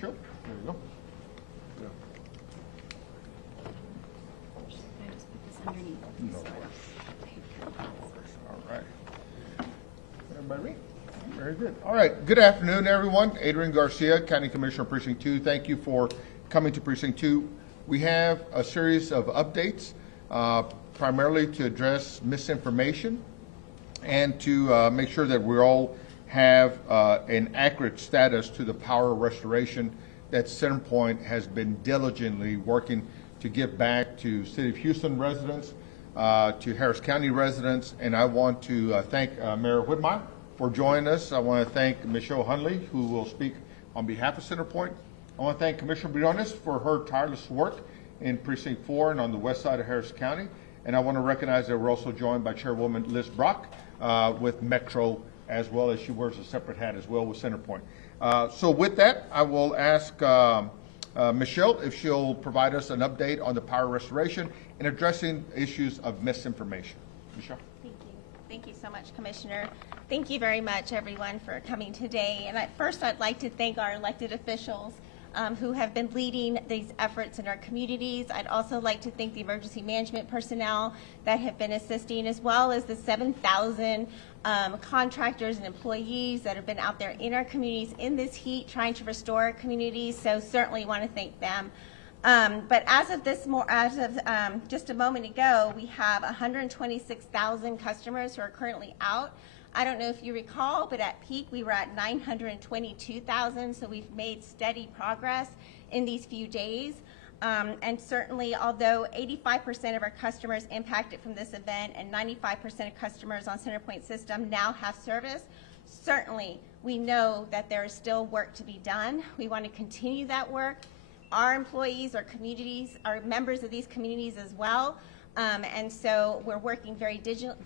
Michelle. There you go. Yeah. I just put this underneath. No All right. Everybody read? Very good. All right. Good afternoon, everyone. Adrian Garcia, County Commissioner, Precinct 2. Thank you for coming to Precinct 2. We have a series of updates, primarily to address misinformation and to make sure that we all have an accurate status to the power restoration that CenterPoint has been diligently working to give back to City of Houston residents, to Harris County residents, and I want to thank Mayor Whitmire for joining us. I want to thank Michelle Hunley, who will speak on behalf of CenterPoint. I want to thank Commissioner Briones for her tireless work in Precinct 4 and on the west side of Harris County. And I want to recognize that we're also joined by Chairwoman Liz Brock with Metro, as well as she wears a separate hat as well with CenterPoint. So with that, I will ask Michelle if she'll provide us an update on the power restoration and addressing issues of misinformation. Michelle. Thank you. Thank you so much, Commissioner. Thank you very much, everyone, for coming today. And first, I'd like to thank our elected officials who have been leading these efforts in our communities. I'd also like to thank the emergency management personnel that have been assisting, as well as the 7,000 contractors and employees that have been out there in our communities in this heat trying to restore our communities. So certainly want to thank them. But as of just a moment ago, we have 126,000 customers who are currently out. I don't know if you recall, but at peak we were at 922,000, so we've made steady progress in these few days. And certainly, although 85% of our customers impacted from this event and 95% of customers on CenterPoint system now have service, certainly we know that there is still work to be done. We want to continue that work. Our employees, our communities, are members of these communities as well. And so we're working very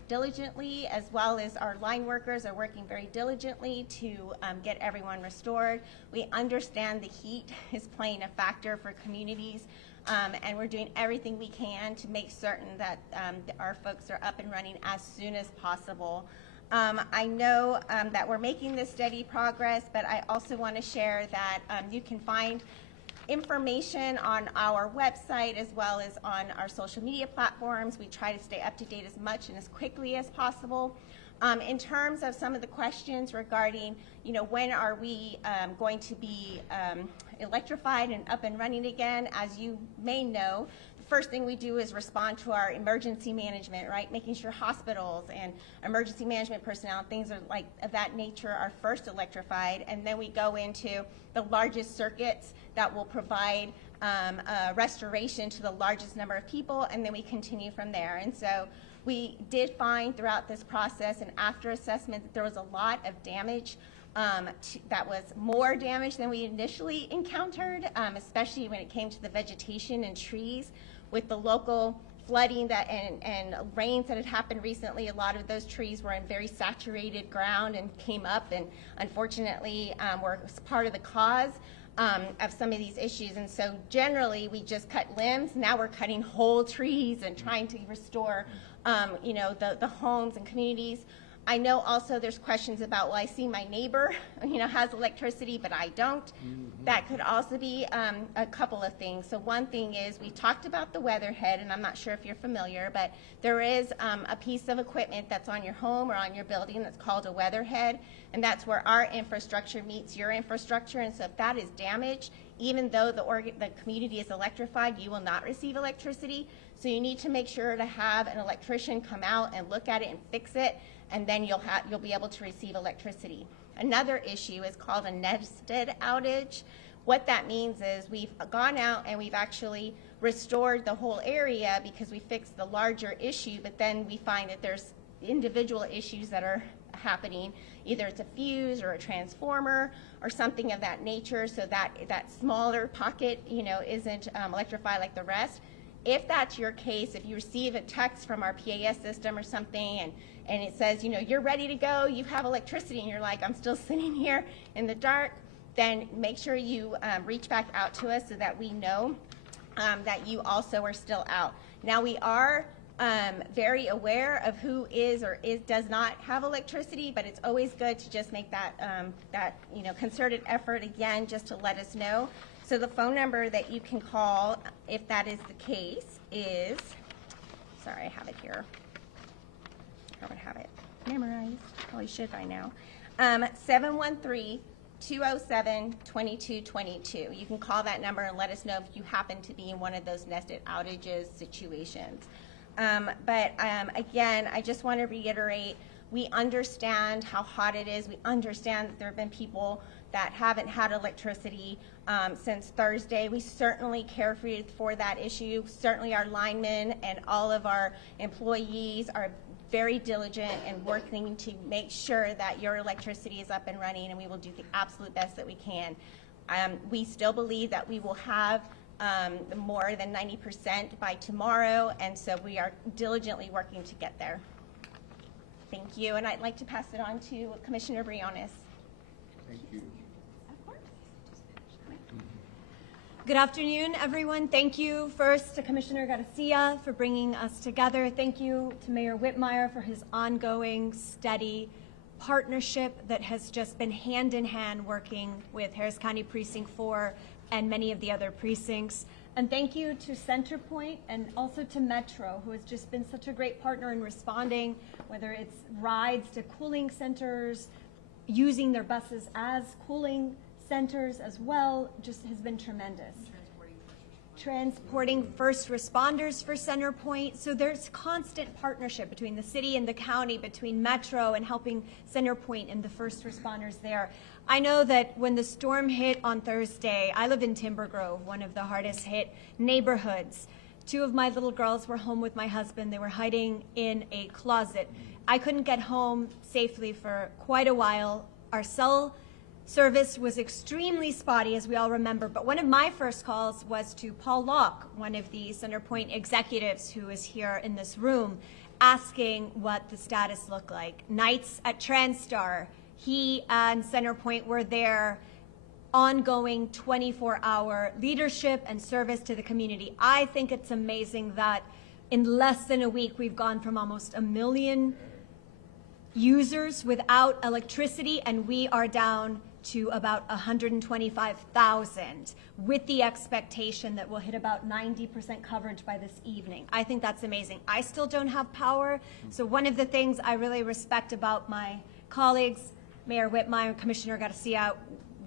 diligently, as well as our line workers are working very diligently to get everyone restored. We understand the heat is playing a factor for communities, and we're doing everything we can to make certain that our folks are up and running as soon as possible. I know that we're making this steady progress, but I also want to share that you can find information on our website as well as on our social media platforms. We try to stay up to date as much and as quickly as possible. In terms of some of the questions regarding, when are we going to be electrified and up and running again, as you may know, the first thing we do is respond to our emergency management, right? Making sure hospitals and emergency management personnel, things of that nature, are first electrified, and then we go into the largest circuits that will provide restoration to the largest number of people, and then we continue from there. And so we did find throughout this process and after assessment that there was a lot of damage that was more damage than we initially encountered, especially when it came to the vegetation and trees. With the local flooding and rains that had happened recently, a lot of those trees were in very saturated ground and came up, and unfortunately were part of the cause of some of these issues. And so generally we just cut limbs. Now we're cutting whole trees and trying to restore the homes and communities. I know also there's questions about, well, I see my neighbor, has electricity, but I don't. Mm-hmm. That could also be a couple of things. So one thing is, we talked about the weatherhead, and I'm not sure if you're familiar, but there is a piece of equipment that's on your home or on your building that's called a weatherhead, and that's where our infrastructure meets your infrastructure. And so if that is damaged, even though the community is electrified, you will not receive electricity. So you need to make sure to have an electrician come out and look at it and fix it, and then you'll be able to receive electricity. Another issue is called a nested outage. What that means is we've gone out and we've actually restored the whole area because we fixed the larger issue, but then we find that there's individual issues that are happening. Either it's a fuse or a transformer or something of that nature, so that smaller pocket, isn't electrified like the rest. If that's your case, if you receive a text from our PAS system or something and it says, you're ready to go, you have electricity, and you're like, I'm still sitting here in the dark, then make sure you reach back out to us so that we know that you also are still out. Now, we are very aware of who is or does not have electricity, but it's always good to just make that, concerted effort again, just to let us know. So the phone number that you can call, if that is the case, is, sorry, I have it here. I would have it memorized. Probably should by now. 713-207-2222. You can call that number and let us know if you happen to be in one of those nested outages situations. Again, I just want to reiterate, we understand how hot it is. We understand that there have been people that haven't had electricity since Thursday. We certainly care for that issue. Certainly our linemen and all of our employees are very diligent and working to make sure that your electricity is up and running, and we will do the absolute best that we can. We still believe that we will have more than 90% by tomorrow, and so we are diligently working to get there. Thank you, and I'd like to pass it on to Commissioner Briones. Thank you. Good afternoon, everyone. Thank you first to Commissioner Garcia for bringing us together. Thank you to Mayor Whitmire for his ongoing, steady partnership that has just been hand in hand working with Harris County Precinct 4 and many of the other precincts. And thank you to CenterPoint and also to Metro, who has just been such a great partner in responding, whether it's rides to cooling centers, using their buses as cooling centers as well, just has been tremendous. Transporting first responders for CenterPoint. So there's constant partnership between the city and the county, between Metro and helping CenterPoint and the first responders there. I know that when the storm hit on Thursday, I live in Timber Grove, one of the hardest hit neighborhoods. Two of my little girls were home with my husband. They were hiding in a closet. I couldn't get home safely for quite a while. Our cell service was extremely spotty, as we all remember, but one of my first calls was to Paul Locke, one of the CenterPoint executives who is here in this room, asking what the status looked like. Nights at TransStar, he and CenterPoint were there, ongoing 24-hour leadership and service to the community. I think it's amazing that in less than a week, we've gone from almost 1 million users without electricity, and we are down to about 125,000 with the expectation that we'll hit about 90% coverage by this evening. I think that's amazing. I still don't have power, so one of the things I really respect about my colleagues, Mayor Whitmire and Commissioner Garcia,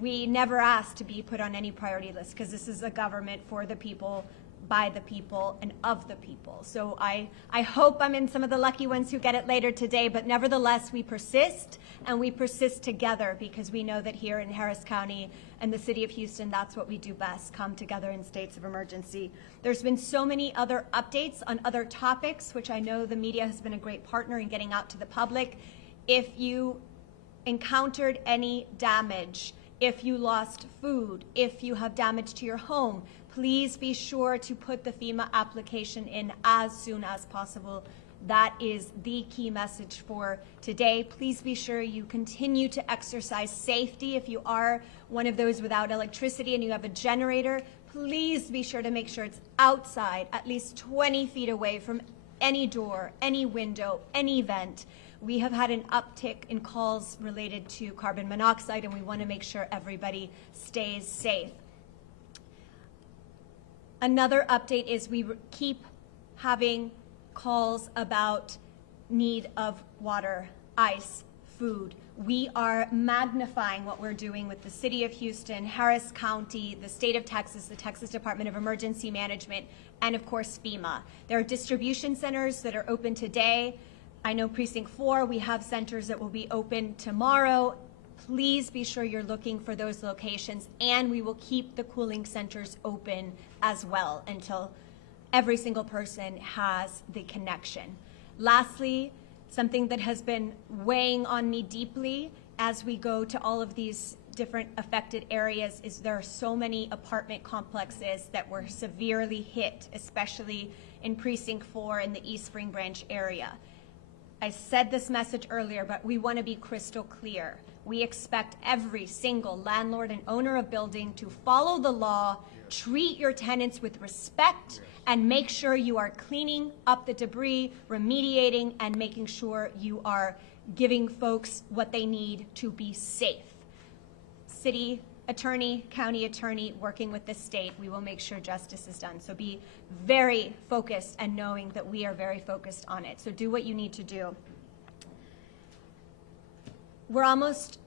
we never asked to be put on any priority list because this is a government for the people, by the people, and of the people. So I hope I'm in some of the lucky ones who get it later today, but nevertheless, we persist, and we persist together because we know that here in Harris County and the city of Houston, that's what we do best, come together in states of emergency. There's been so many other updates on other topics, which I know the media has been a great partner in getting out to the public. If you encountered any damage, if you lost food, if you have damage to your home, please be sure to put the FEMA application in as soon as possible. That is the key message for today. Please be sure you continue to exercise safety. If you are one of those without electricity and you have a generator, please be sure to make sure it's outside, at least 20 feet away from any door, any window, any vent. We have had an uptick in calls related to carbon monoxide, and we want to make sure everybody stays safe. Another update is we keep having calls about need of water, ice, food. We are magnifying what we're doing with the City of Houston, Harris County, the State of Texas, the Texas Department of Emergency Management, and of course FEMA. There are distribution centers that are open today. I know Precinct 4, we have centers that will be open tomorrow. Please be sure you're looking for those locations, and we will keep the cooling centers open as well until every single person has the connection. Lastly, something that has been weighing on me deeply as we go to all of these different affected areas is there are so many apartment complexes that were severely hit, especially in Precinct 4 in the East Spring Branch area. I said this message earlier, but we want to be crystal clear. We expect every single landlord and owner of building to follow the law, treat your tenants with respect and make sure you are cleaning up the debris, remediating, and making sure you are giving folks what they need to be safe. City attorney, county attorney, working with the state, we will make sure justice is done. So be very focused and knowing that we are very focused on it. So do what you need to do. We're almost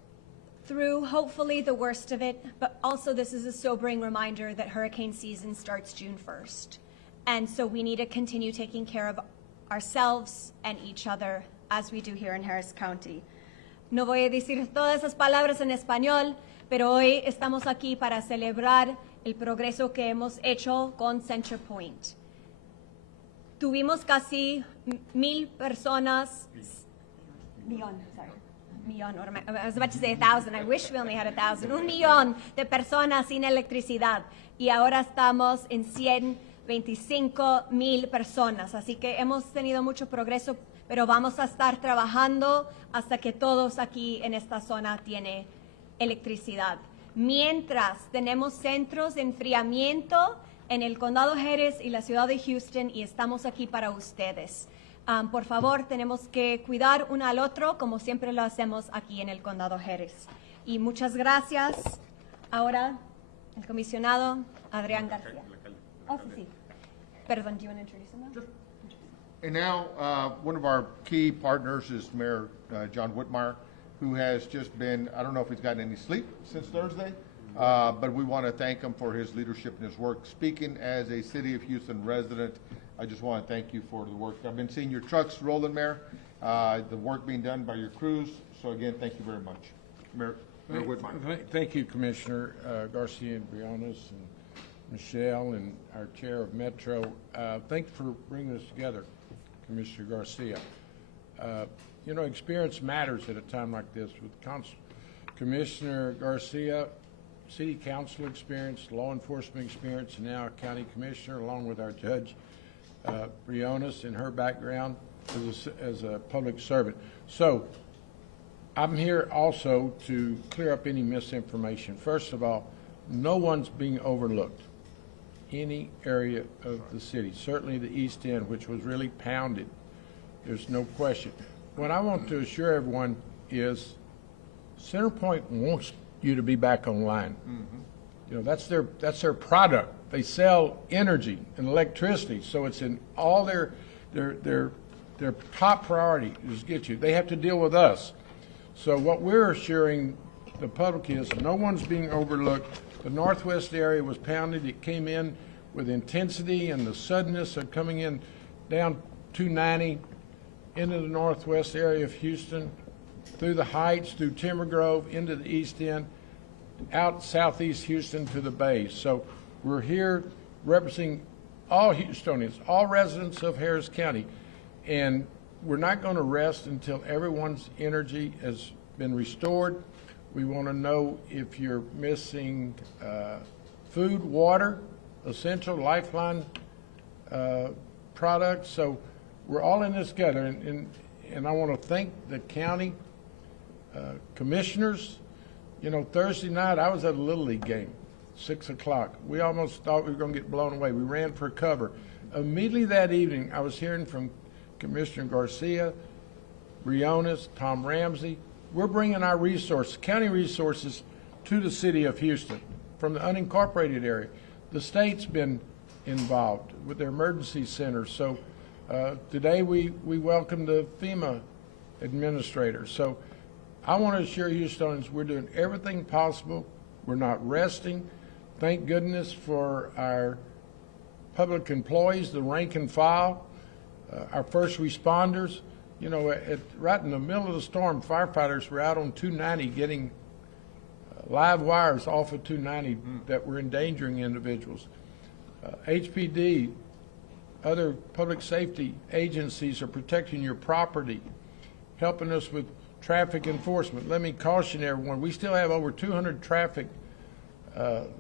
through, hopefully, the worst of it, but also this is a sobering reminder that hurricane season starts June 1st. And so we need to continue taking care of ourselves and each other as we do here in Harris County. No voy a decir todas esas palabras en español, pero hoy estamos aquí para celebrar el progreso que hemos hecho con CenterPoint. Tuvimos casi 1,000 personas, millón, sorry. Millón, I was about to say 1,000. I wish we only had 1,000. 1,000,000 de personas sin electricidad. Y ahora estamos en 125,000 personas. Así que hemos tenido mucho progreso, pero vamos a estar trabajando hasta que todos aquí en esta zona tienen electricidad. Mientras tenemos centros de enfriamiento en el condado Harris y la ciudad de Houston y estamos aquí para ustedes. Por favor, tenemos que cuidar uno al otro como siempre lo hacemos aquí en el condado Harris. Y muchas gracias. Ahora, el comisionado Adrián García. Oh, sí, sí. Perdón, do you want to introduce him now? And now, one of our key partners is Mayor John Whitmire, who has just been, I don't know if he's gotten any sleep since Thursday, but we want to thank him for his leadership and his work. Speaking as a City of Houston resident, I just want to thank you for the work. I've been seeing your trucks rolling, Mayor, the work being done by your crews. So again, thank you very much. Mayor Whitmire. Thank you, Commissioner Garcia and Briones and Michelle and our chair of Metro. Thanks for bringing this together, Commissioner Garcia. You know, experience matters at a time like this. With Commissioner Garcia, City Council experience, law enforcement experience, and now a County Commissioner, along with our Judge Briones and her background as a public servant. So I'm here also to clear up any misinformation. First of all, no one's being overlooked. Any area of the city, certainly the East End, which was really pounded. There's no question. What I want to assure everyone is CenterPoint wants you to be back online. You know, that's their product. They sell energy and electricity, so it's in all their top priority is get you. They have to deal with us. So what we're assuring the public is no one's being overlooked. The Northwest area was pounded. It came in with intensity and the suddenness of coming in down 290 into the Northwest area of Houston, through the Heights, through Timber Grove, into the East End, out Southeast Houston to the Bay. So we're here representing all Houstonians, all residents of Harris County, and we're not going to rest until everyone's energy has been restored. We want to know if you're missing food, water, essential lifeline products. So we're all in this together, and I want to thank the county commissioners. You know, Thursday night I was at a Little League game, 6 o'clock. We almost thought we were going to get blown away. We ran for cover. Immediately that evening, I was hearing from Commissioner Garcia, Briones, Tom Ramsey. We're bringing our resources, county resources, to the city of Houston from the unincorporated area. The state's been involved with their emergency centers. So today we welcome the FEMA administrator. So I want to assure Houstonians we're doing everything possible. We're not resting. Thank goodness for our public employees, the rank and file, our first responders. You know, right in the middle of the storm, firefighters were out on 290 getting live wires off of 290 that were endangering individuals. HPD, other public safety agencies are protecting your property, helping us with traffic enforcement. Let me caution everyone, we still have over 200 traffic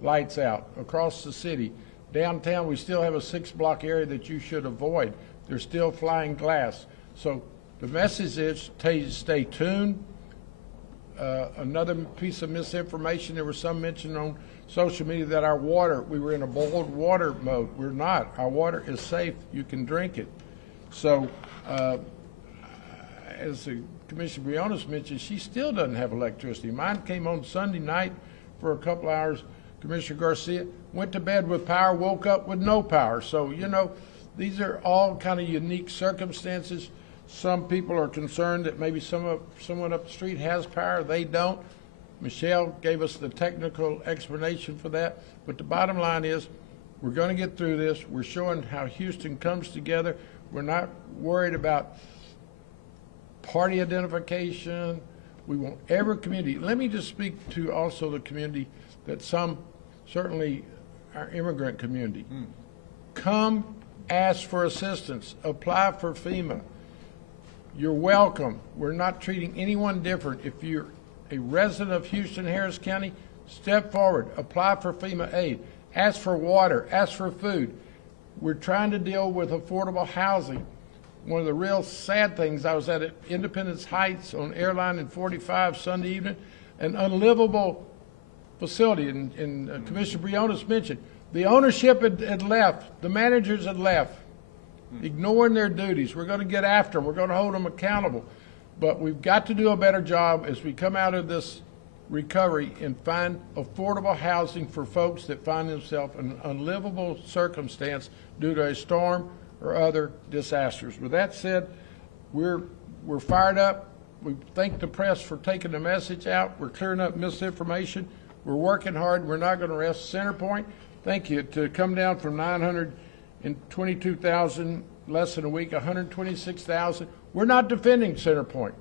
lights out across the city. Downtown, we still have a 6-block area that you should avoid. There's still flying glass. So the message is stay tuned. Another piece of misinformation, there was some mention on social media that our water, we were in a boiled water mode. We're not. Our water is safe. You can drink it. So, as Commissioner Briones mentioned, she still doesn't have electricity. Mine came on Sunday night for a couple hours. Commissioner Garcia went to bed with power, woke up with no power. So, you know, these are all kind of unique circumstances. Some people are concerned that maybe someone up the street has power. They don't. Michelle gave us the technical explanation for that. But the bottom line is, we're going to get through this. We're showing how Houston comes together. We're not worried about party identification. We want every community. Let me just speak to also the community that certainly our immigrant community. Come ask for assistance. Apply for FEMA. You're welcome. We're not treating anyone different. If you're a resident of Houston, Harris County, step forward. Apply for FEMA aid. Ask for water. Ask for food. We're trying to deal with affordable housing. One of the real sad things, I was at Independence Heights on Airline and 45 Sunday evening, an unlivable facility, and Commissioner Briones mentioned, the ownership had left, the managers had left, ignoring their duties. We're going to get after them. We're going to hold them accountable. But we've got to do a better job as we come out of this recovery and find affordable housing for folks that find themselves in an unlivable circumstance due to a storm or other disasters. With that said, we're fired up. We thank the press for taking the message out. We're clearing up misinformation. We're working hard. We're not going to rest. CenterPoint, thank you, to come down from 922,000 less than a week, 126,000. We're not defending CenterPoint.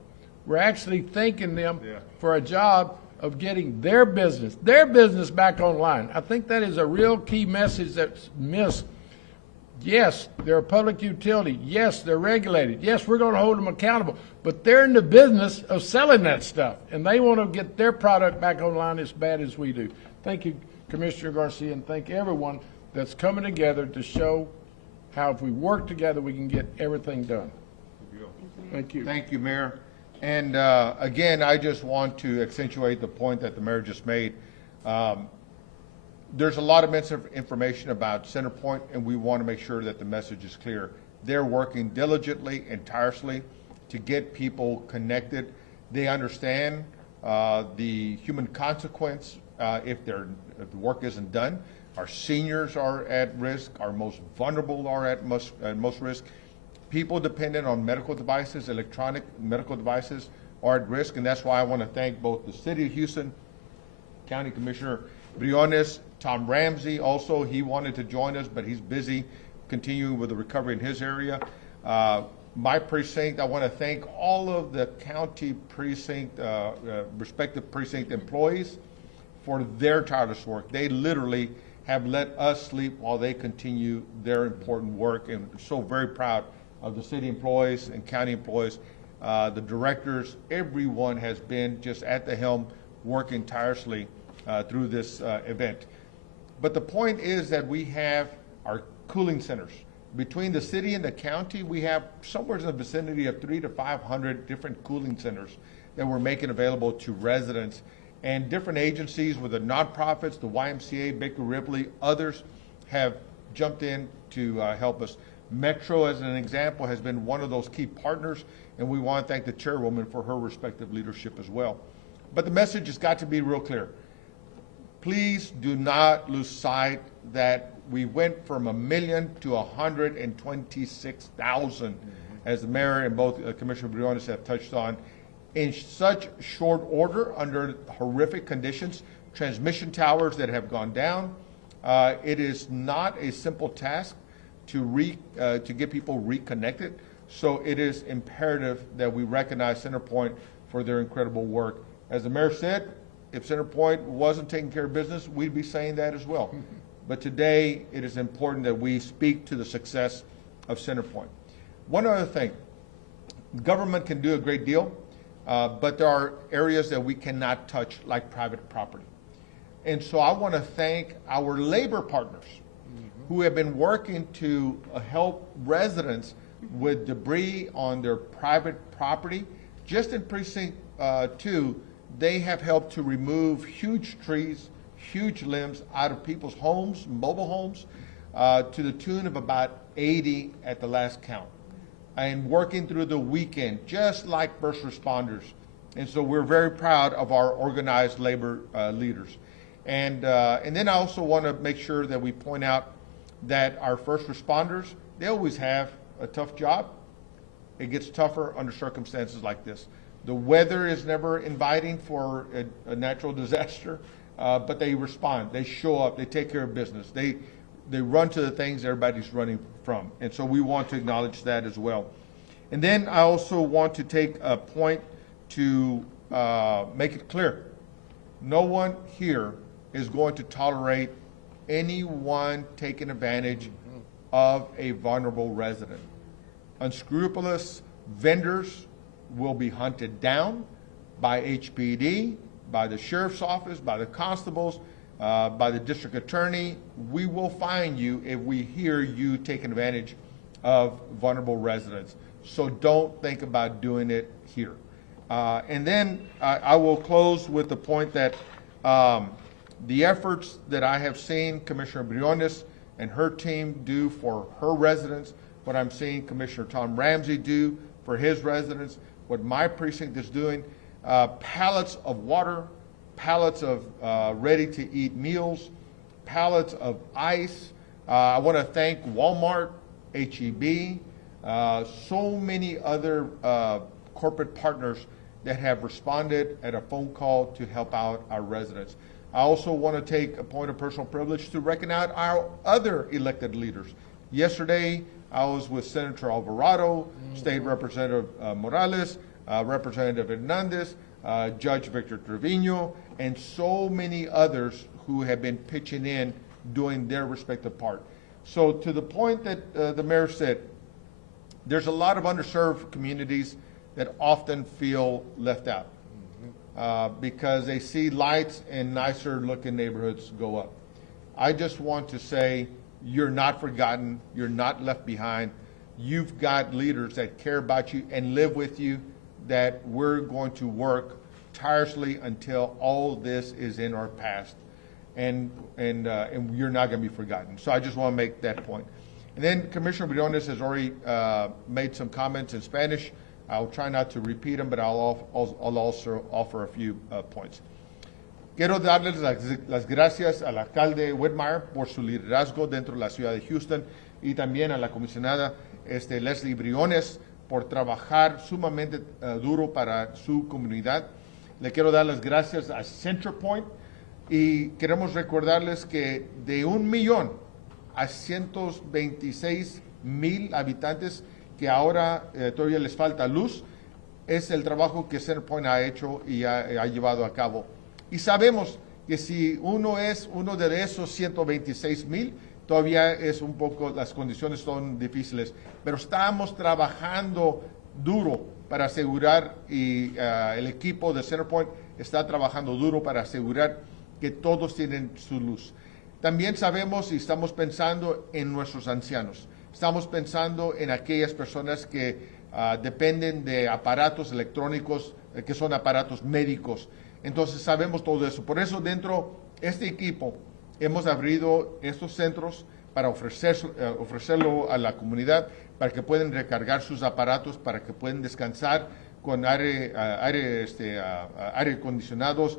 We're actually thanking them for a job of getting their business back online. I think that is a real key message that's missed. Yes, they're a public utility. Yes, they're regulated. Yes, we're going to hold them accountable. But they're in the business of selling that stuff, and they want to get their product back online as bad as we do. Thank you, Commissioner Garcia, and thank everyone that's coming together to show how if we work together, we can get everything done. Thank you. Thank you, Mayor. And again, I just want to accentuate the point that the Mayor just made. There's a lot of misinformation about CenterPoint, and we want to make sure that the message is clear. They're working diligently and tirelessly to get people connected. They understand the human consequence if the work isn't done. Our seniors are at risk. Our most vulnerable are at most risk. People dependent on medical devices, electronic medical devices, are at risk, and that's why I want to thank both the City of Houston, County Commissioner Briones, Tom Ramsey also. He wanted to join us, but he's busy continuing with the recovery in his area. My precinct, I want to thank all of the county precinct, respective precinct employees for their tireless work. They literally have let us sleep while they continue their important work, and so very proud of the city employees and county employees. The directors, everyone has been just at the helm working tirelessly through this event. But the point is that we have our cooling centers. Between the city and the county, we have somewhere in the vicinity of 300 to 500 different cooling centers that we're making available to residents, and different agencies with the nonprofits, the YMCA, Baker Ripley, others have jumped in to help us. Metro, as an example, has been one of those key partners, and we want to thank the chairwoman for her respective leadership as well. But the message has got to be real clear. Please do not lose sight that we went from 1 million to 126,000, as the mayor and both Commissioner Briones have touched on, in such short order under horrific conditions. Transmission towers that have gone down. It is not a simple task to get people reconnected. So it is imperative that we recognize CenterPoint for their incredible work. As the mayor said, if CenterPoint wasn't taking care of business, we'd be saying that as well. But today, it is important that we speak to the success of CenterPoint. One other thing, government can do a great deal, but there are areas that we cannot touch, like private property. And so I want to thank our labor partners who have been working to help residents with debris on their private property. Just in Precinct 2, they have helped to remove huge trees, huge limbs out of people's homes, mobile homes, to the tune of about 80 at the last count. And working through the weekend, just like first responders. And so we're very proud of our organized labor leaders. And then I also want to make sure that we point out that our first responders, they always have a tough job. It gets tougher under circumstances like this. The weather is never inviting for a natural disaster, but they respond. They show up. They take care of business. They run to the things everybody's running from. And so we want to acknowledge that as well. And then I also want to take a point to make it clear. No one here is going to tolerate anyone taking advantage of a vulnerable resident. Unscrupulous vendors will be hunted down by HPD, by the sheriff's office, by the constables, by the district attorney. We will fine you if we hear you taking advantage of vulnerable residents. So don't think about doing it here. And then I will close with the point that the efforts that I have seen Commissioner Briones and her team do for her residents, what I'm seeing Commissioner Tom Ramsey do for his residents, what my precinct is doing, pallets of water, pallets of ready-to-eat meals, pallets of ice. I want to thank Walmart, HEB, so many other corporate partners that have responded at a phone call to help out our residents. I also want to take a point of personal privilege to recognize our other elected leaders. Yesterday, I was with Senator Alvarado, State Representative Morales, Representative Hernandez, Judge Victor Trevino, and so many others who have been pitching in, doing their respective part. So to the point that the mayor said, there's a lot of underserved communities that often feel left out because they see lights and nicer looking neighborhoods go up. I just want to say, you're not forgotten, you're not left behind. You've got leaders that care about you and live with you, that we're going to work tirelessly until all this is in our past, and you're not going to be forgotten. So I just want to make that point. And then Commissioner Briones has already made some comments in Spanish. I'll try not to repeat them, but I'll also offer a few points. Quiero darles las gracias al alcalde Whitmire por su liderazgo dentro de la ciudad de Houston y también a la comisionada Leslie Briones por trabajar sumamente duro para su comunidad. Le quiero dar las gracias a CenterPoint y queremos recordarles que de 1,000,000 a 126,000 habitantes que ahora todavía les falta luz, es el trabajo que CenterPoint ha hecho y ha llevado a cabo. Y sabemos que si uno es uno de esos 126,000, todavía es un poco, las condiciones son difíciles, pero estamos trabajando duro para asegurar, y el equipo de CenterPoint está trabajando duro para asegurar que todos tienen su luz. También sabemos y estamos pensando en nuestros ancianos. Estamos pensando en aquellas personas que dependen de aparatos electrónicos, que son aparatos médicos. Entonces sabemos todo eso. Por eso dentro de este equipo hemos abrido estos centros para ofrecerlo a la comunidad, para que puedan recargar sus aparatos, para que puedan descansar con aire acondicionados,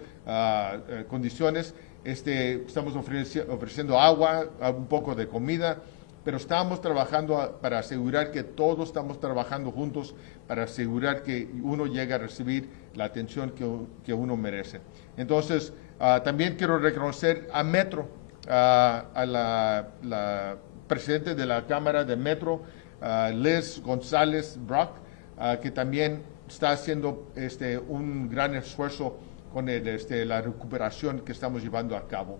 condiciones. Estamos ofreciendo agua, un poco de comida, pero estamos trabajando para asegurar que todos estamos trabajando juntos para asegurar que uno llegue a recibir la atención que uno merece. Entonces, también quiero reconocer a Metro, a la presidente de la Cámara de Metro, Liz González Brock, que también está haciendo un gran esfuerzo con la recuperación que estamos llevando a cabo.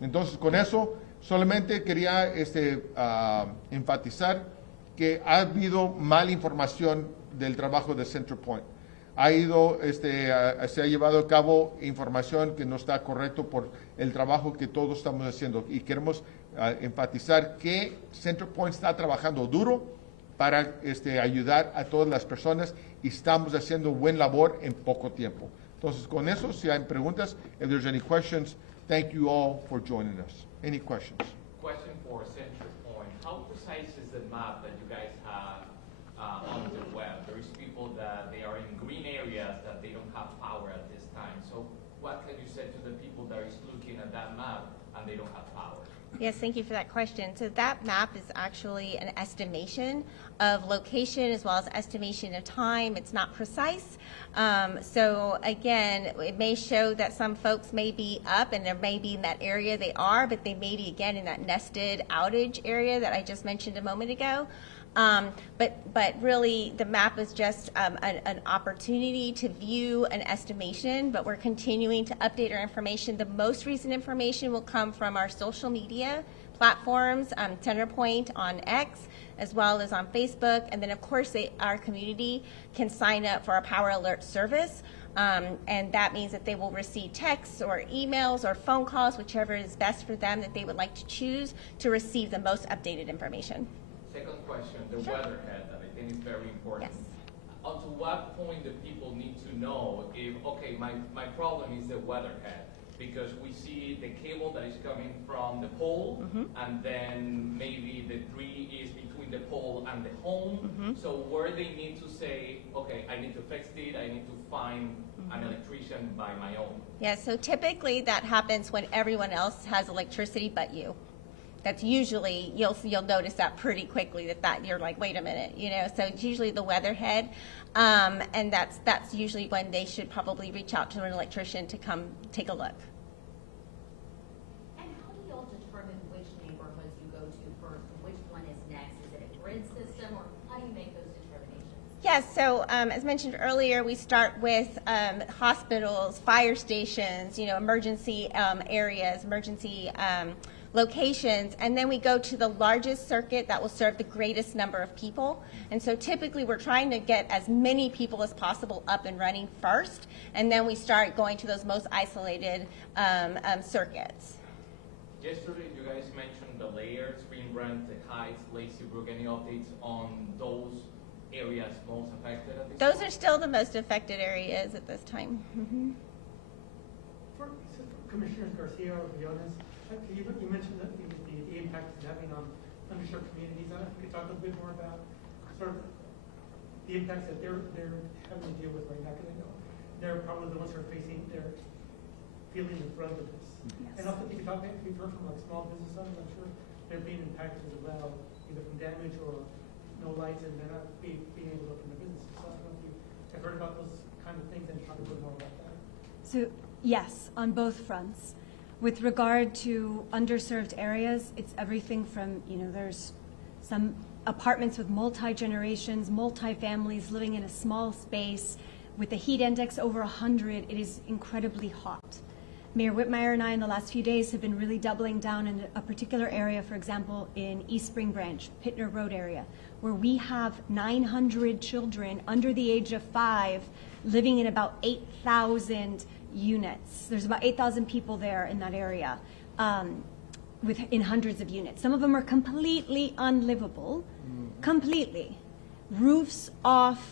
Entonces, con eso, solamente quería enfatizar que ha habido mala información del trabajo de CenterPoint. Se ha llevado a cabo información que no está correcto por el trabajo que todos estamos haciendo. Y queremos enfatizar que CenterPoint está trabajando duro para ayudar a todas las personas y estamos haciendo buen labor en poco tiempo. Entonces, con eso, si hay preguntas, if there's any questions, thank you all for joining us. Any questions? Question for CenterPoint. How precise is the map that you guys have on the web? There is people that they are in green areas that they don't have power at this time. So what can you say to the people that is looking at that map and they don't have power? Yes, thank you for that question. So that map is actually an estimation of location as well as estimation of time. It's not precise. So again, it may show that some folks may be up and there may be in that area they are, but they may be again in that nested outage area that I just mentioned a moment ago. But really, the map is just an opportunity to view an estimation, but we're continuing to update our information. The most recent information will come from our social media platforms, CenterPoint on X, as well as on Facebook. And then, of course, our community can sign up for our Power Alert service. And that means that they will receive texts or emails or phone calls, whichever is best for them that they would like to choose to receive the most updated information. Second question, the weatherhead that I think is very important. Yes. To what point do people need to know if, okay, my problem is the weatherhead? Because we see the cable that is coming from the pole, and then maybe the tree is between the pole and the home. So where they need to say, okay, I need to fix it, I need to find an electrician by my own. Yeah, so typically that happens when everyone else has electricity but you. That's usually, you'll notice that pretty quickly that you're like, wait a minute, so it's usually the weatherhead. And that's usually when they should probably reach out to an electrician to come take a look. And how do you all determine which neighborhoods you go to first, and which one is next? Is it a grid system, or how do you make those determinations? Yes, so as mentioned earlier, we start with hospitals, fire stations, emergency areas, emergency locations, and then we go to the largest circuit that will serve the greatest number of people. And so typically we're trying to get as many people as possible up and running first, and then we start going to those most isolated circuits. Yesterday, you guys mentioned the layers, Greenbrand, the Heights, Lazy Brook. Any updates on those areas most affected at this Those point? are still the most affected areas at this time. For Commissioners Garcia or Briones, you mentioned that the impact it's having on underserved communities. I don't know if you could talk a bit more about sort of the impacts that they're having to deal with right now, because I know they're probably the ones who are they're feeling the brunt of this. Yes. And also, if you could talk, if you've heard from like small business owners, I'm sure they're being impacted as well, either from damage or no lights, and they're not being able to open their businesses. So I don't know if you have heard about those kind of things and talk a bit more about that. So yes, on both fronts. With regard to underserved areas, it's everything from, there's some apartments with multi-generations, multi-families living in a small space with a heat index over 100. It is incredibly hot. Mayor Whitmire and I in the last few days have been really doubling down in a particular area, for example, in East Spring Branch, Pittner Road area, where we have 900 children under the age of 5 living in about 8,000 units. There's about 8,000 people there in that area, in hundreds of units. Some of them are completely unlivable, completely. Roofs off,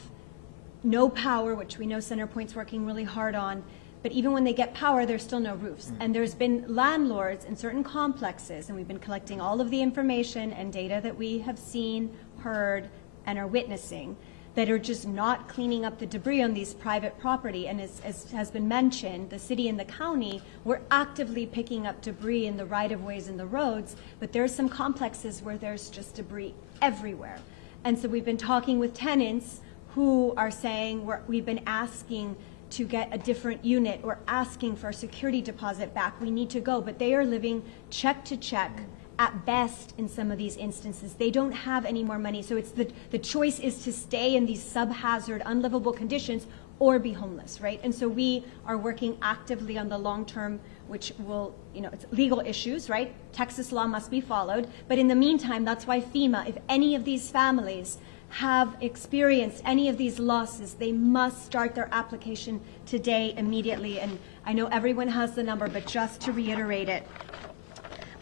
no power, which we know CenterPoint's working really hard on. But even when they get power, there's still no roofs. And there's been landlords in certain complexes, and we've been collecting all of the information and data that we have seen, heard, and are witnessing, that are just not cleaning up the debris on these private property. And as has been mentioned, the city and the county, we're actively picking up debris in the right-of-ways and the roads, but there's some complexes where there's just debris everywhere. And so we've been talking with tenants who are saying we've been asking to get a different unit or asking for a security deposit back. We need to go, but they are living check to check at best in some of these instances. They don't have any more money. So it's the choice is to stay in these sub-hazard, unlivable conditions or be homeless, right? And so we are working actively on the long term, which will, it's legal issues, right? Texas law must be followed. But in the meantime, that's why FEMA, if any of these families have experienced any of these losses, they must start their application today, immediately. And I know everyone has the number, but just to reiterate it.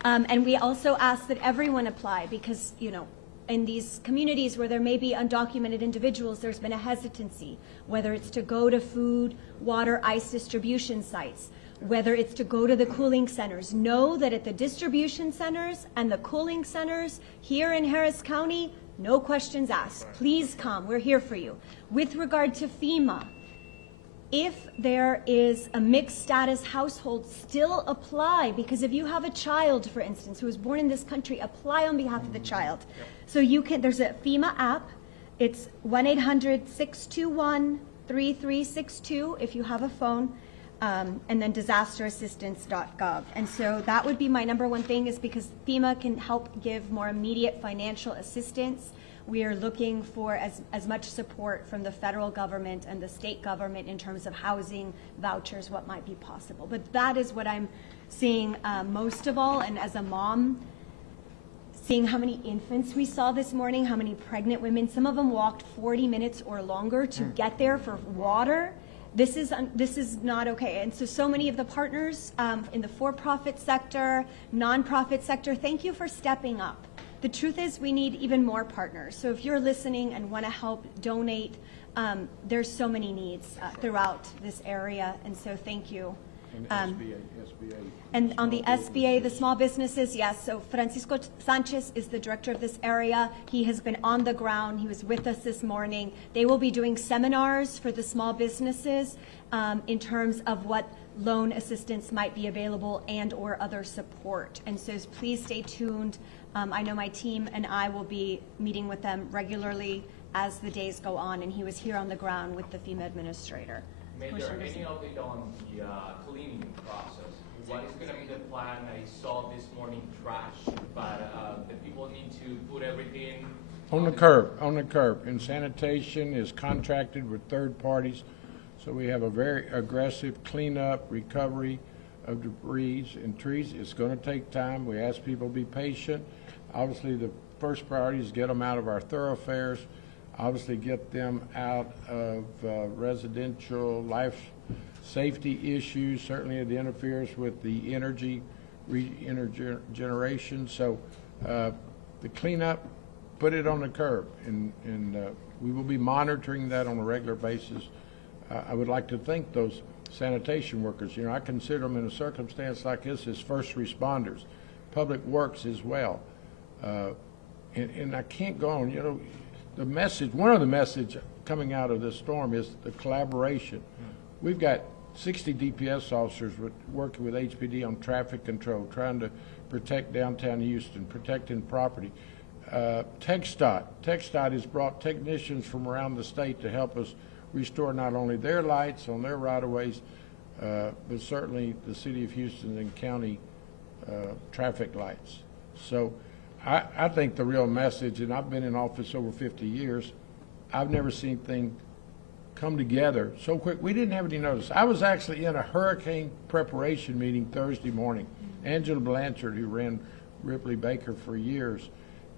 And we also ask that everyone apply because, in these communities where there may be undocumented individuals, there's been a hesitancy, whether it's to go to food, water, ice distribution sites, whether it's to go to the cooling centers. Know that at the distribution centers and the cooling centers here in Harris County, no questions asked. Please come. We're here for you. With regard to FEMA, if there is a mixed status household, still apply, because if you have a child, for instance, who was born in this country, apply on behalf of the child. So you can, there's a FEMA app. It's 1-800-621-3362 if you have a phone, and then disasterassistance.gov. And so that would be my number one thing, is because FEMA can help give more immediate financial assistance. We are looking for as much support from the federal government and the state government in terms of housing, vouchers, what might be possible. But that is what I'm seeing most of all. And as a mom, seeing how many infants we saw this morning, how many pregnant women, some of them walked 40 minutes or longer to get there for water. This is not okay. And so many of the partners in the for-profit sector, nonprofit sector, thank you for stepping up. The truth is we need even more partners. So if you're listening and want to help donate, there's so many needs throughout this area. And so thank you. And SBA. And on the SBA, the small businesses, yes. So Francisco Sanchez is the director of this area. He has been on the ground. He was with us this morning. They will be doing seminars for the small businesses in terms of what loan assistance might be available and or other support. And so please stay tuned. I know my team and I will be meeting with them regularly as the days go on. And he was here on the ground with the FEMA administrator. Major, any update on the cleaning process? What is going to be the plan? I saw this morning trash, but the people need to put everything On the curb. And sanitation is contracted with third parties. So we have a very aggressive cleanup, recovery of debris and trees. It's going to take time. We ask people to be patient. Obviously, the first priority is get them out of our thoroughfares. Obviously, get them out of residential life safety issues. Certainly, it interferes with the energy generation. So, the cleanup, put it on the curb, and we will be monitoring that on a regular basis. I would like to thank those sanitation workers. You know, I consider them in a circumstance like this as first responders, public works as well. And I can't go on, you know, the message, one of the messages coming out of this storm is the collaboration. We've got 60 DPS officers working with HPD on traffic control, trying to protect downtown Houston, protecting property. TxDOT has brought technicians from around the state to help us restore not only their lights on their right-of-ways, but certainly the city of Houston and county traffic lights. So I think the real message, and I've been in office over 50 years, I've never seen anything come together so quick. We didn't have any notice. I was actually in a hurricane preparation meeting Thursday morning. Angela Blanchard, who ran Ripley Baker for years,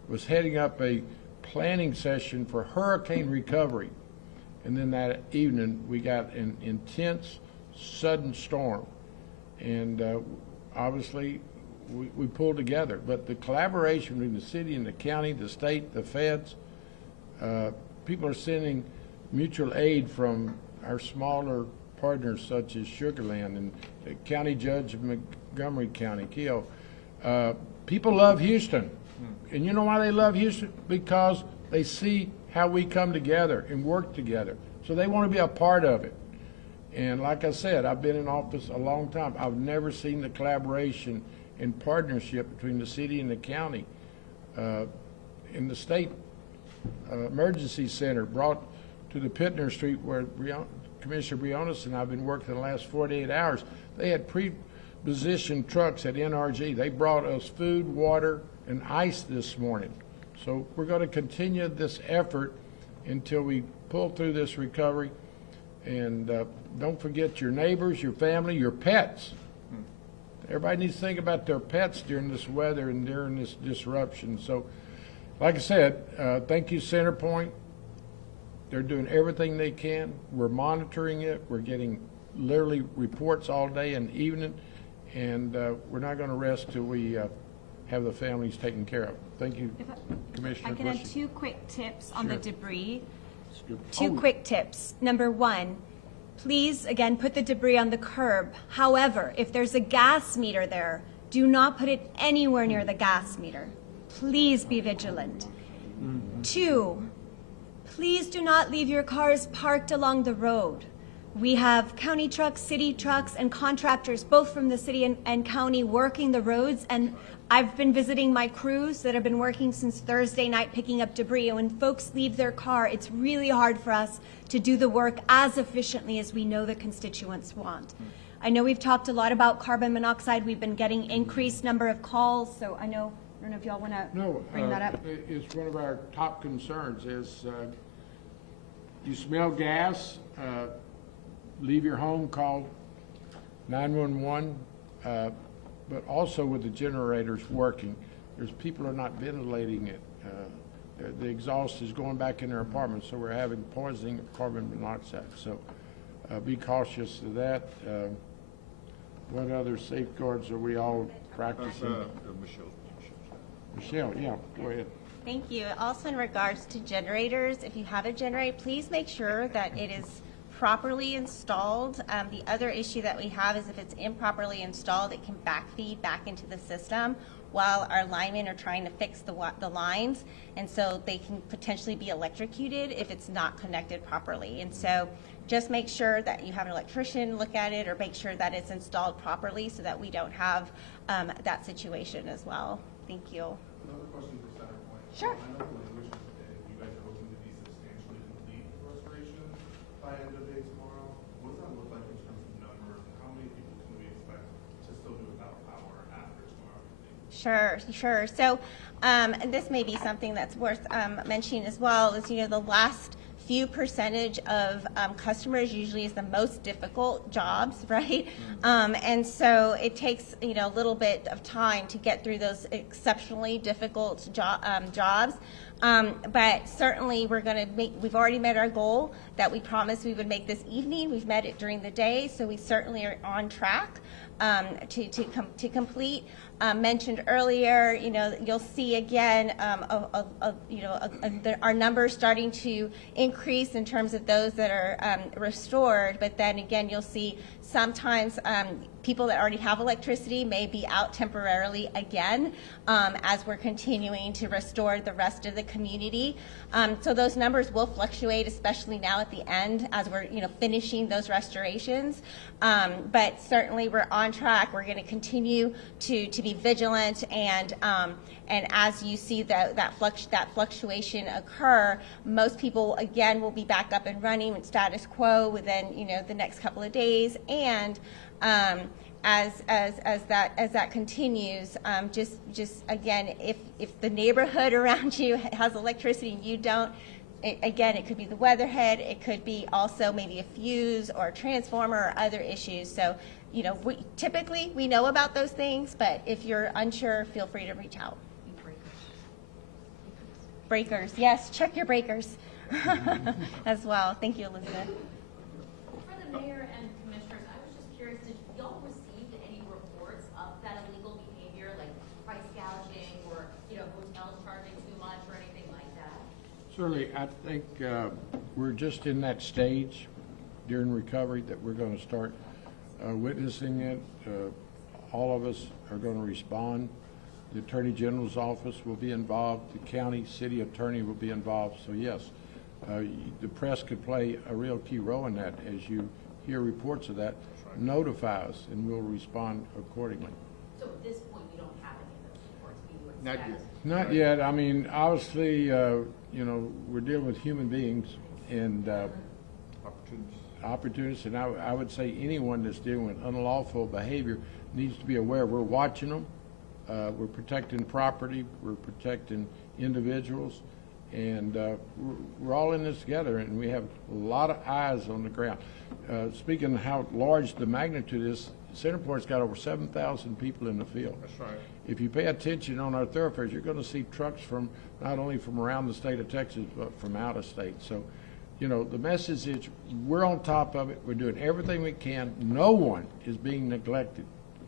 was heading up a planning session for hurricane recovery. And then that evening, we got an intense, sudden storm. And obviously, we pulled together. But the collaboration between the city and the county, the state, the feds, people are sending mutual aid from our smaller partners such as Sugar Land and the county judge of Montgomery County, Keogh. People love Houston. And you know why they love Houston? Because they see how we come together and work together. So they want to be a part of it. And like I said, I've been in office a long time. I've never seen the collaboration and partnership between the city and the county. In the state emergency center brought to the Pittner Street where Commissioner Briones and I have been working the last 48 hours, they had pre-positioned trucks at NRG. They brought us food, water, and ice this morning. So we're going to continue this effort until we pull through this recovery. And don't forget your neighbors, your family, your pets. Everybody needs to think about their pets during this weather and during this disruption. So, like I said, thank you, CenterPoint. They're doing everything they can. We're monitoring it. We're getting literally reports all day and evening. And we're not going to rest till we have the families taken care of. Thank you, If Commissioner I can add Bushy. 2 quick tips on the Sure. debris. Two Two quick tips. Number 1, please, again, put the debris on the curb. However, if there's a gas meter there, do not put it anywhere near the gas meter. Please be vigilant. 2, please do not leave your cars parked along the road. We have county trucks, city trucks, and contractors, both from the city and county, working the roads. And I've been visiting my crews that have been working since Thursday night picking up debris. And when folks leave their car, it's really hard for us to do the work as efficiently as we know the constituents want. I know we've talked a lot about carbon monoxide. We've been getting increased number of calls. So I don't know if y'all want to No, bring that up. it's one of our top concerns is you smell gas, leave your home, call 911, but also with the generators working, there's people are not ventilating it. The exhaust is going back in their apartments, so we're having poisoning of carbon monoxide. So be cautious of that. What other safeguards are we all practicing? Michelle, yeah, go ahead. Thank you. Also in regards to generators, if you have a generator, please make sure that it is properly installed. The other issue that we have is if it's improperly installed, it can backfeed back into the system while our linemen are trying to fix the lines. And so they can potentially be electrocuted if it's not connected properly. And so just make sure that you have an electrician look at it or make sure that it's installed properly so that we don't have that situation as well. Thank you. Another question for CenterPoint. Sure. I know the language is that you guys are hoping to be substantially complete restoration by end of day tomorrow. What does that look like in terms of numbers, and how many people can we expect to still do without power after tomorrow? Sure. So this may be something that's worth mentioning as well is, the last few percentage of customers usually is the most difficult jobs, right? And so it takes, a little bit of time to get through those exceptionally difficult jobs. But certainly we've already met our goal that we promised we would make this evening. We've met it during the day, so we certainly are on track to complete. Mentioned earlier, you'll see again, our numbers starting to increase in terms of those that are restored. But then again, you'll see sometimes people that already have electricity may be out temporarily again as we're continuing to restore the rest of the community. So those numbers will fluctuate, especially now at the end as we're finishing those restorations. But certainly we're on track. We're going to continue to be vigilant, and as you see that fluctuation occur, most people again will be back up and running with status quo within the next couple of days. And as that continues, just again, if the neighborhood around you has electricity and you don't, again, it could be the weatherhead, it could be also maybe a fuse or a transformer or other issues. So, typically we know about those things, but if you're unsure, feel free to reach out. Breakers, yes, check your breakers as well. Thank you, Elizabeth. For the mayor and commissioners, I was just curious, did y'all receive any reports of that illegal behavior, like price gouging or, hotels charging too much or anything like that? Certainly, I think we're just in that stage during recovery that we're going to start witnessing it. All of us are going to respond. The Attorney General's office will be involved. The county city attorney will be involved. So yes, the press could play a real key role in that. As you hear reports of that, notify us and we'll respond accordingly. So at this point, you don't have any of those reports, we Not expect? yet. Not yet. I mean, obviously, we're dealing with human beings and opportunists, and I would say anyone that's dealing with unlawful behavior needs to be aware. We're watching them. We're protecting property. We're protecting individuals, and we're all in this together, and we have a lot of eyes on the ground. Speaking of how large the magnitude is, CenterPoint's got over 7,000 people in the field. That's right. If you pay attention on our thoroughfares, you're going to see trucks from not only from around the state of Texas, but from out of state. So, the message is we're on top of it. We're doing everything we can. No one is being neglected.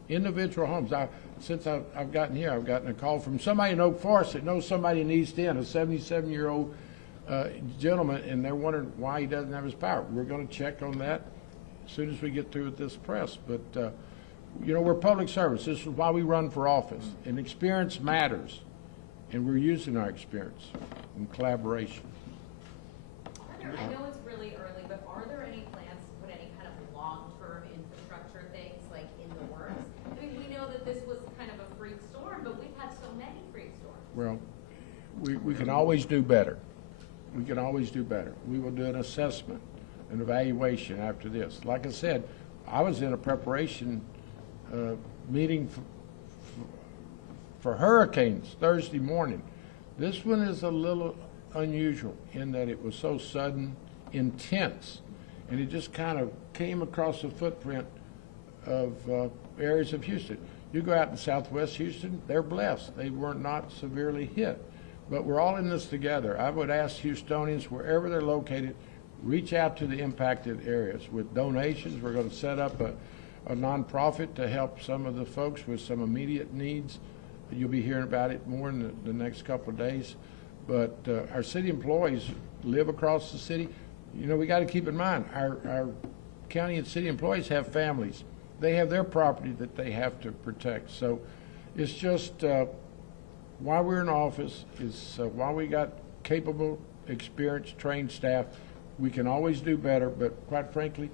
individual homes. Since I've gotten here, I've gotten a call from somebody in Oak Forest that knows somebody in East End, a 77-year-old gentleman, and they're wondering why he doesn't have his power. We're going to check on that as soon as we get through with this press. But, you know, we're public service. This is why we run for office. And experience matters. And we're using our experience in collaboration. I know it's really early, but are there any plans to put any kind of long-term infrastructure things like in the works? I mean, we know that this was kind of a freak storm, but we've had so many freak storms. Well, we can always do better. We can always do better. We will do an assessment, an evaluation after this. Like I said, I was in a preparation meeting for hurricanes Thursday morning. This one is a little unusual in that it was so sudden, intense, and it just kind of came across the footprint of areas of Houston. You go out in southwest Houston, they're blessed. They were not severely hit. But we're all in this together. I would ask Houstonians, wherever they're located, reach out to the impacted areas with donations. We're going to set up a nonprofit to help some of the folks with some immediate needs. You'll be hearing about it more in the next couple of days. But our city employees live across the city. You know, we got to keep in mind, our county and city employees have families. They have their property that they have to protect. So it's just why we're in office is why we got capable, experienced, trained staff. We can always do better, but quite frankly,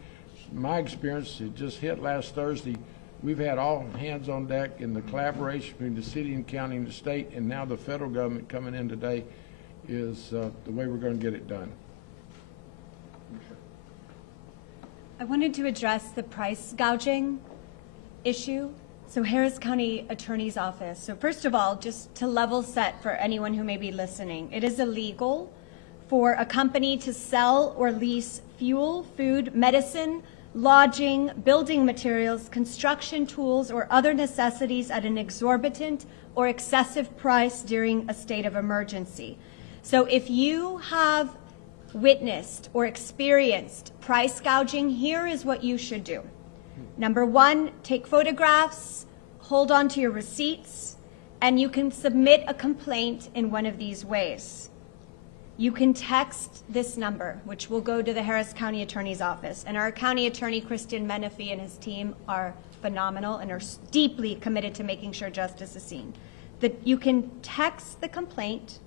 my experience, it just hit last Thursday. We've had all hands on deck in the collaboration between the city and county and the state, and now the federal government coming in today is the way we're going to get it done. I wanted to address the price gouging issue. So Harris County Attorney's Office. So first of all, just to level set for anyone who may be listening, it is illegal for a company to sell or lease fuel, food, medicine, lodging, building materials, construction tools, or other necessities at an exorbitant or excessive price during a state of emergency. So if you have witnessed or experienced price gouging, here is what you should do. Number one, take photographs, hold on to your receipts, and you can submit a complaint in one of these ways. You can text this number, which will go to the Harris County Attorney's Office. And our county attorney, Christian Menifee, and his team are phenomenal and are deeply committed to making sure justice is seen. You can text the complaint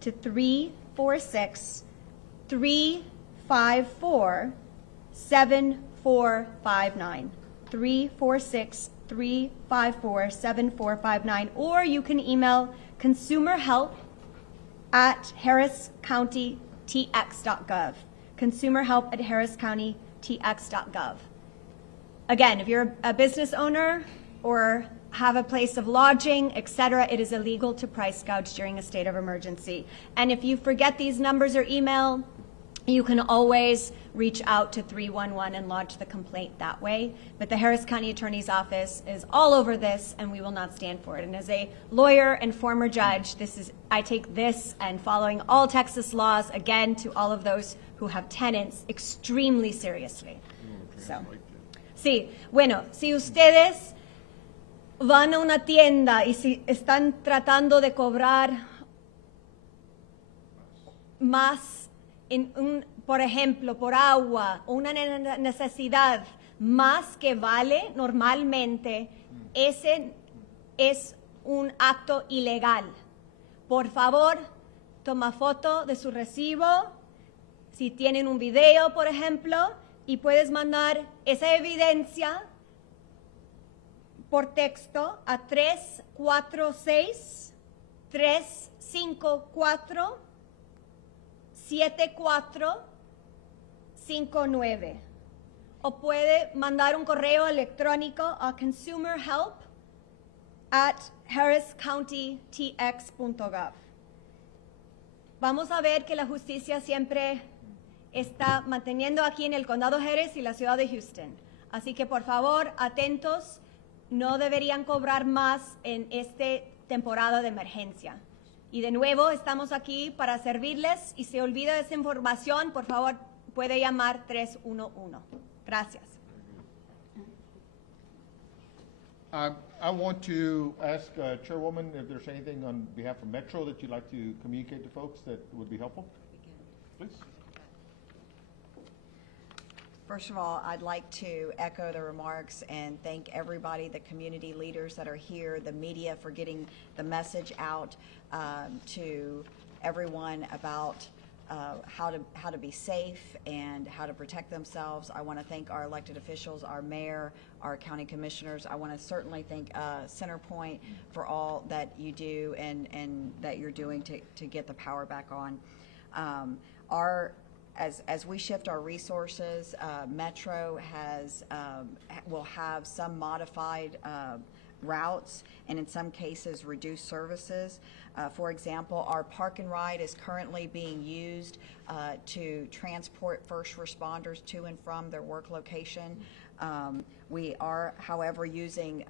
to 346-354-7459. 346-354-7459. Or you can email consumerhelp@harriscountytx.gov. consumerhelp@harriscountytx.gov. Again, if you're a business owner or have a place of lodging, etc., it is illegal to price gouge during a state of emergency. And if you forget these numbers or email, you can always reach out to 311 and lodge the complaint that way. But the Harris County Attorney's Office is all over this, and we will not stand for it. And as a lawyer and former judge, I take this and following all Texas laws, again, to all of those who have tenants, extremely seriously. So, sí, bueno, si ustedes van a una tienda y si están tratando de cobrar más por ejemplo, por agua o una necesidad más que vale normalmente, ese es un acto ilegal. Por favor, toma foto de su recibo, si tienen un video, por ejemplo, y puedes mandar esa evidencia por texto a 346-354-7459. O puede mandar un correo electrónico a consumerhelp@harriscountytx.gov. Vamos a ver que la justicia siempre está manteniendo aquí en el condado Harris y la ciudad de Houston. Así que por favor, atentos, no deberían cobrar más en esta temporada de emergencia. Y de nuevo, estamos aquí para servirles y si olvida esa información, por favor, puede llamar 311. Gracias. I want to ask Chairwoman if there's anything on behalf of Metro that you'd like to communicate to folks that would be helpful? Please. First of all, I'd like to echo the remarks and thank everybody, the community leaders that are here, the media for getting the message out to everyone about how to be safe and how to protect themselves. I want to thank our elected officials, our mayor, our county commissioners. I want to certainly thank CenterPoint for all that you do and that you're doing to get the power back on. As we shift our resources, Metro will have some modified routes and in some cases reduced services. For example, our park and ride is currently being used to transport first responders to and from their work location. We are, however, using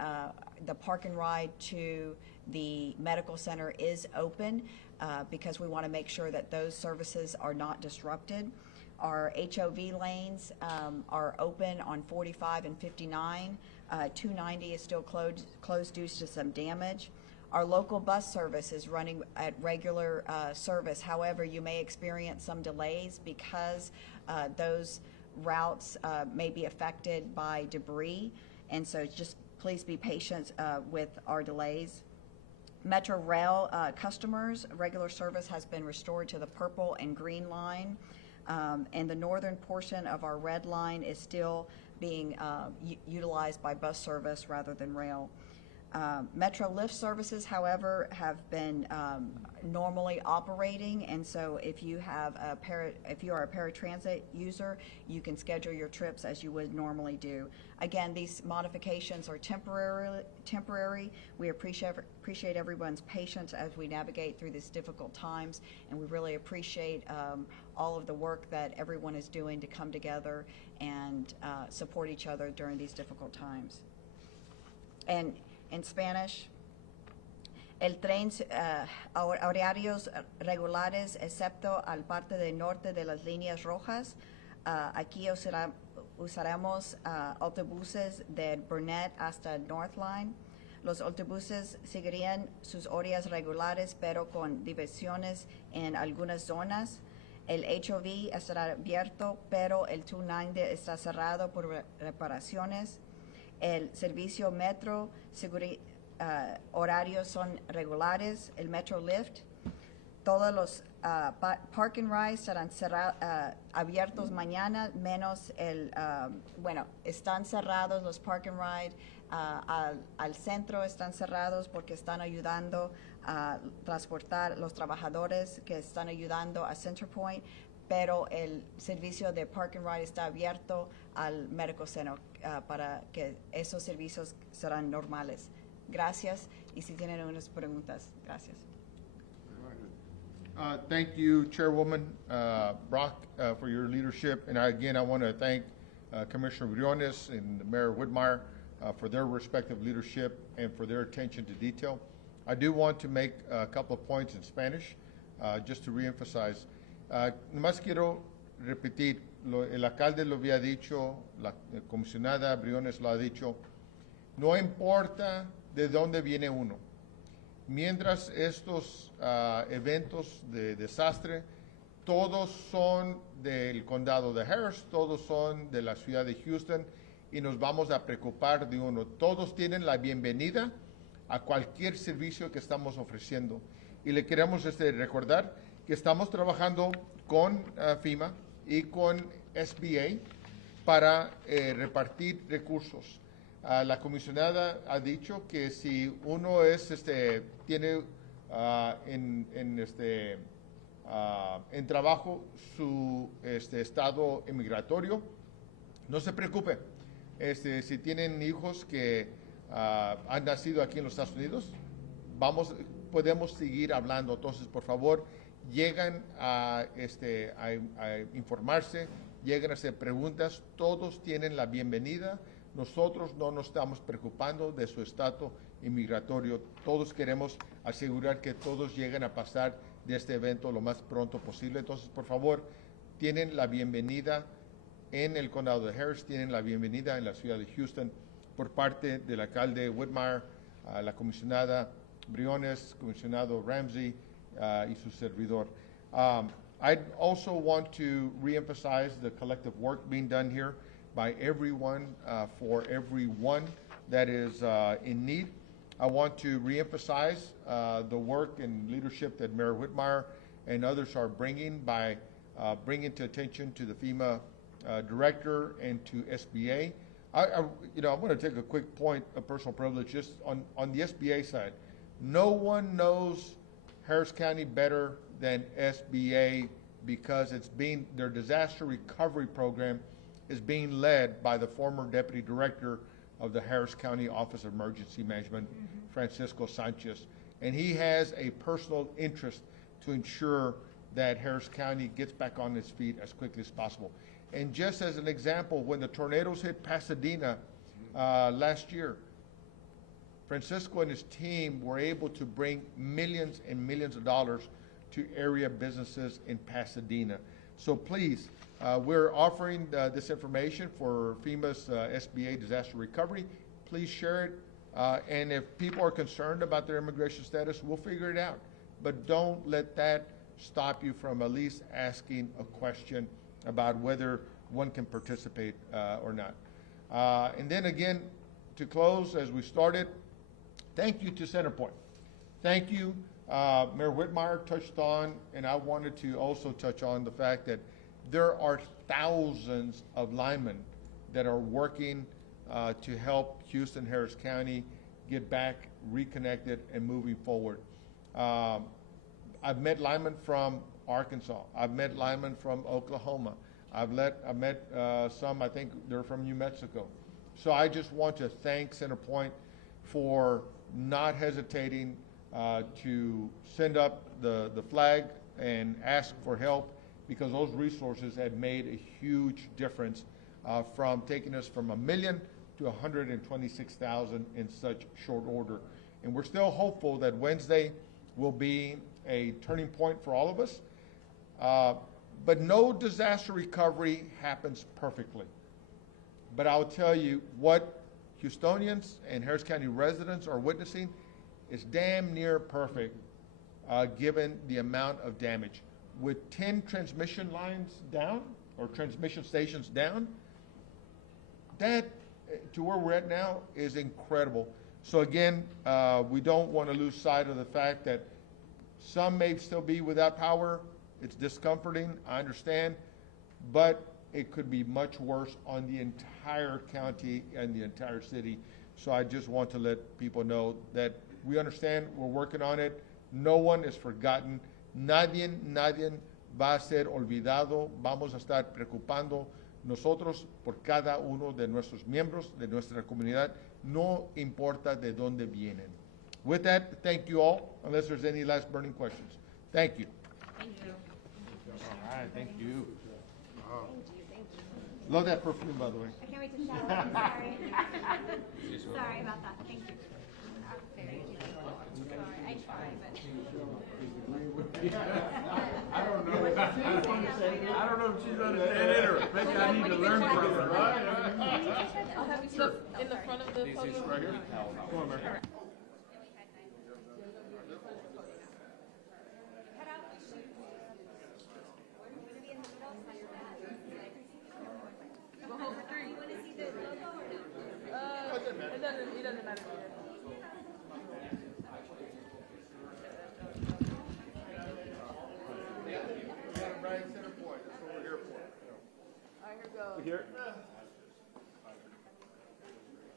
the park and ride to the medical center is open because we want to make sure that those services are not disrupted. Our HOV lanes are open on 45 and 59. 290 is still closed due to some damage. Our local bus service is running at regular service. However, you may experience some delays because those routes may be affected by debris. And so just please be patient with our delays. Metro Rail customers, regular service has been restored to the purple and green line. And the northern portion of our red line is still being utilized by bus service rather than rail. Metro lift services, however, have been normally operating, and so if you have if you are a paratransit user, you can schedule your trips as you would normally do. Again, these modifications are temporary. We appreciate everyone's patience as we navigate through these difficult times, and we really appreciate all of the work that everyone is doing to come together and support each other during these difficult times. And in Spanish, el tren horarios regulares excepto al parte del norte de las líneas rojas. Aquí usaremos autobuses de Burnett hasta North Line. Los autobuses seguirían sus horarios regulares pero con diversiones en algunas zonas. El HOV estará abierto pero el 290 está cerrado por reparaciones. El servicio metro, horarios son regulares. El metro lift, todos los park and ride estarán abiertos mañana, menos están cerrados los park and ride al centro, están cerrados porque están ayudando a transportar los trabajadores que están ayudando a CenterPoint, pero el servicio de Park and Ride está abierto al Medical Center para que esos servicios serán normales. Gracias, y si tienen unas preguntas, gracias. Thank you, Chairwoman Brock, for your leadership. And again, I want to thank Commissioner Briones and Mayor Whitmire for their respective leadership and for their attention to detail. I do want to make a couple of points in Spanish, just to reemphasize. Nomás quiero repetir, el alcalde lo había dicho, la comisionada Briones lo ha dicho, no importa de dónde viene uno. Mientras estos eventos de desastre, todos son del condado de Harris, todos son de la ciudad de Houston y nos vamos a preocupar de uno. Todos tienen la bienvenida a cualquier servicio que estamos ofreciendo. Y le queremos recordar que estamos trabajando con FEMA y con SBA para repartir recursos. La comisionada ha dicho que si uno tiene en trabajo su estado migratorio, no se preocupe. Si tienen hijos que han nacido aquí en los Estados Unidos, podemos seguir hablando. Entonces, por favor, llegan a informarse, llegan a hacer preguntas. Todos tienen la bienvenida. Nosotros no nos estamos preocupando de su estatus inmigratorio. Todos queremos asegurar que todos lleguen a pasar de este evento lo más pronto posible. Entonces, por favor, tienen la bienvenida en el condado de Harris, tienen la bienvenida en la ciudad de Houston. por parte del alcalde Whitmire, la comisionada Briones, comisionado Ramsey, y su servidor. I also want to reemphasize the collective work being done here by everyone for everyone that is in need. I want to reemphasize the work and leadership that Mayor Whitmire and others are bringing by bringing to attention to the FEMA director and to SBA. I'm going to take a quick point of personal privilege just on the SBA side. No one knows Harris County better than SBA because their disaster recovery program is being led by the former deputy director of the Harris County Office of Emergency Management, Francisco Sanchez. And he has a personal interest to ensure that Harris County gets back on its feet as quickly as possible. And just as an example, when the tornadoes hit Pasadena last year, Francisco and his team were able to bring millions and millions of dollars to area businesses in Pasadena. So please, we're offering this information for FEMA's SBA disaster recovery. Please share it. And if people are concerned about their immigration status, we'll figure it out. But don't let that stop you from at least asking a question about whether one can participate or not. And then again, to close, as we started, thank you to CenterPoint. Thank you. Mayor Whitmire touched on, and I wanted to also touch on the fact that there are thousands of linemen that are working to help Houston, Harris County get back reconnected and moving forward. I've met linemen from Arkansas. I've met linemen from Oklahoma. I've met some, I think they're from New Mexico. So I just want to thank CenterPoint for not hesitating to send up the flag and ask for help, because those resources have made a huge difference from taking us from 1 million to 126,000 in such short order. And we're still hopeful that Wednesday will be a turning point for all of us. But no disaster recovery happens perfectly. But I'll tell you what Houstonians and Harris County residents are witnessing is damn near perfect given the amount of damage. With 10 transmission lines down, or transmission stations down, that, to where we're at now, is incredible. So again, we don't want to lose sight of the fact that some may still be without power. It's discomforting, I understand, but it could be much worse on the entire county and the entire city. So I just want to let people know that we understand, we're working on it. No one is forgotten. Nadie va a ser olvidado. Vamos a estar preocupando nosotros por cada uno de nuestros miembros de nuestra comunidad, no importa de dónde vienen. With that, thank you all, unless there's any last burning questions. Thank you. Thank you. All right, thank you. Love that perfume, by the way. I can't wait to shower. I'm sorry. Sorry about that. Thank you. Sorry, I try, but. I don't know. I don't know if she's understanding it or maybe I need to learn from her. I'll have you sit in the front of the podium. Right here. Come on, Mary. It doesn't matter. CenterPoint, that's what we're here for. All right, here we go. Here.